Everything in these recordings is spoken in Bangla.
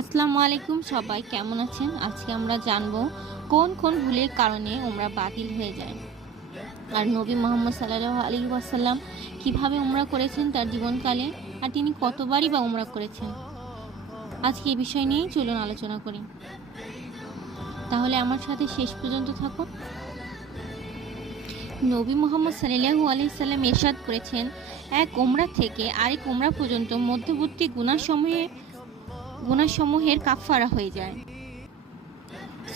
আসসালামু আলাইকুম সবাই, কেমন আছেন? আজকে আমরা জানব কোন কোন ভুলের কারণে ওমরা বাতিল হয়ে যায়। আর নবী মোহাম্মদ সাল্লাহ আলী ওয়াসাল্লাম কীভাবে উমরা করেছেন তার জীবনকালে, আর তিনি কতবারই বা উমরা করেছেন? আজকে এই বিষয় নিয়েই চলুন আলোচনা করি। তাহলে আমার সাথে শেষ পর্যন্ত থাকুন। নবী মোহাম্মদ সাল্লাহু আলাইসাল্লাম এরশাদ করেছেন, এক ওমরা থেকে আরেক ওমরা পর্যন্ত মধ্যবর্তী গুণাসমূহে গুণাসমূহের কাফারা হয়ে যায়।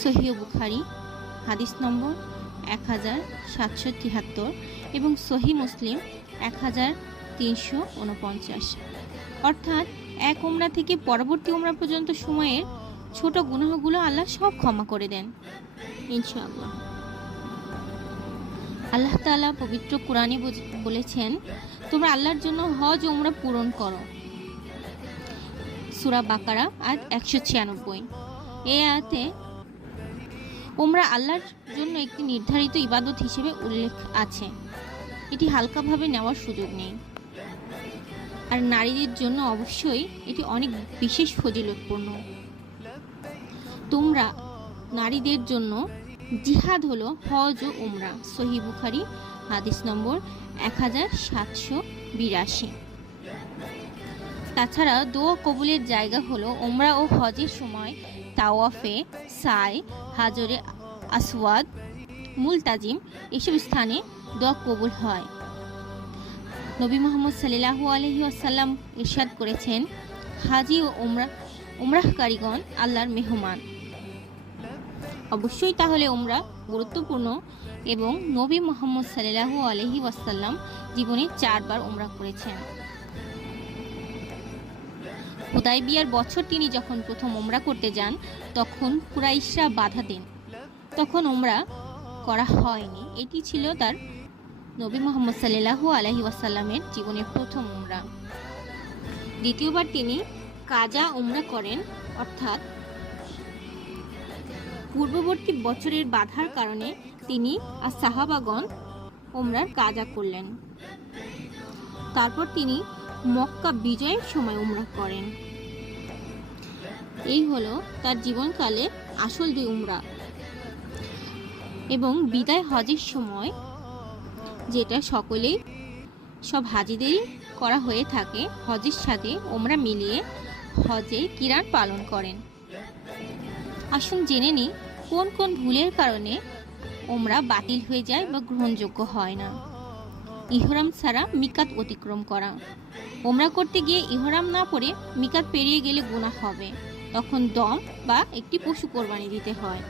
সহিহ বুখারি, হাদিস নম্বর এক হাজার সাতশো তিয়াত্তর এবং সহি মুসলিম এক হাজার তিনশো উনপঞ্চাশ। অর্থাৎ এক উমরা থেকে পরবর্তী উমরা পর্যন্ত সময়ের ছোট গুনাহগুলো আল্লাহ সব ক্ষমা করে দেন। ইনশাআল্লাহ। আল্লাহ তাআলা পবিত্র কোরআনে বলেছেন, তোমরা আল্লাহর জন্য হজ উমরা পূরণ করো। সুরা বাকারা আজ একশো ছিয়ানব্বই। এই আয়াতে ওমরা আল্লাহর জন্য একটি নির্ধারিত ইবাদত হিসেবে উল্লেখ আছে। এটি হালকাভাবে নেওয়ার সুযোগ নেই। আর নারীদের জন্য অবশ্যই এটি অনেক বিশেষ ফজিলতপূর্ণ। তোমরা নারীদের জন্য জিহাদ হলো হজ ও উমরা। সহি বুখারি, হাদিস নম্বর এক হাজার সাতশো বিরাশি। তাছাড়া দোয়া কবুলের জায়গা হলো ওমরা ও হজের সময় তাওয়াফে সাই, হাজরে আসওয়াদ, মুলতাজিম এসব স্থানে দোয়া কবুল হয়। নবী মোহাম্মদ সাল্লাহু আলহি আসাল্লাম ইরশাদ করেছেন, হাজি ও ওমরা ওমরাহকারীগণ আল্লাহর মেহমান। অবশ্যই তাহলে ওমরা গুরুত্বপূর্ণ এবং নবী মোহাম্মদ সাল্লাহু আলহি ওয়াসাল্লাম জীবনে চারবার ওমরা করেছেন। হুদাই বিয়ার বছর তিনি যখন প্রথম ওমরা করতে যান, তখন কুরাইশরা বাধা দেন। তখন ওমরা করা হয়নি। এটি ছিল তার নবী মোহাম্মদ সাল্লাহু আলহি ওয়াসাল্লামের জীবনের প্রথম উমরা। দ্বিতীয়বার তিনি কাজা উমরা করেন, অর্থাৎ পূর্ববর্তী বছরের বাধার কারণে তিনি আর সাহাবাগণ ওমরার কাজা করলেন। তারপর তিনি মক্কা বিজয়ের সময় উমরা করেন। এই হলো তার জীবনকালে আসল দুই উমরা। এবং বিদায় হজের সময় যেটা সকলেই, সব হাজিদেরই করা হয়ে থাকে, হজের সাথে ওমরা মিলিয়ে হজে কিরান পালন করেন। আসুন জেনে নিই, কোন কোন ভুলের কারণে ওমরা বাতিল হয়ে যায় বা গ্রহণযোগ্য হয় না। ইহরাম ছাড়া মিকাত অতিক্রম করা। ওমরা করতে গিয়ে ইহরাম না পড়ে মিকাত পেরিয়ে গেলে গুনাহ হবে। তখন দম বা একটি পশু কোরবানি দিতে হয়।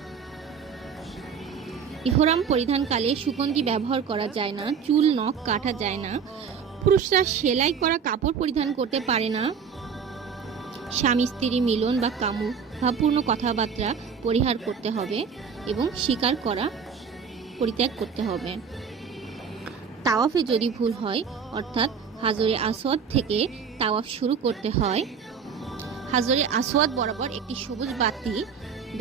ইহরাম পরিধানকালে সুগন্ধি ব্যবহার করা যায় না, চুল, নখ কাটা যায় না। পুরুষরা সেলাই করা কাপড় পরিধান করতে পারে না। স্বামী, স্ত্রী মিলন বা কামু ভাবপূর্ণ কথাবার্তা পরিহার করতে হবে এবং স্বীকার করা পরিত্যাগ করতে হবে। তাওয়াফে যদি ভুল হয়, অর্থাৎ হাজরে আসওয়াদ থেকে তাওয়াফ শুরু করতে হয় হাজরে আসওয়াদ বরাবর একটি সবুজ বাতি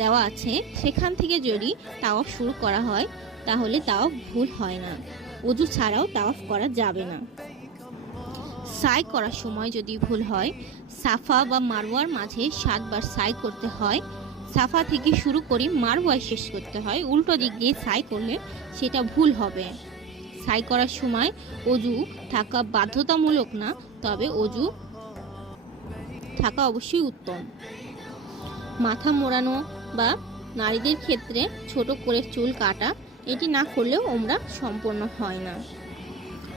দেওয়া আছে। সেখান থেকে যদি তাওয়াফ শুরু করা হয়, তাহলে তাওয়াফ ভুল হয় না। অজু ছাড়াও তাওয়াফ করা যাবে না। সাই করার সময় যদি ভুল হয়, সাফা বা মারওয়ার মাঝে সাতবার সাই করতে হয়। সাফা থেকে শুরু করে মারওয়ায় শেষ করতে হয়। উল্টো দিক দিয়ে সাই করলে সেটা ভুল হবে। সাই করার সময় অজু থাকা বাধ্যতামূলক না, তবে অজু থাকা অবশ্যই উত্তম মাথা মোড়ানো বা নারীদের ক্ষেত্রে ছোট করে চুল কাটা এটি না করলেও ওমরা সম্পূর্ণ হয় না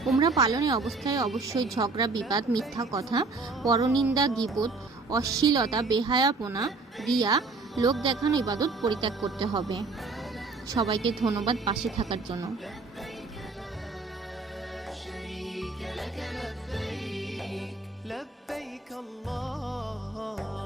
ওমরা পালনের অবস্থায় অবশ্যই ঝগড়া বিবাদ মিথ্যা কথা পরনিন্দা গিবত অশ্লীলতা বেহায়াপনা দিয়া লোক দেখানো ইবাদত পরিত্যাগ করতে হবে সবাইকে ধন্যবাদ পাশে থাকার জন্য لبيك الله oh.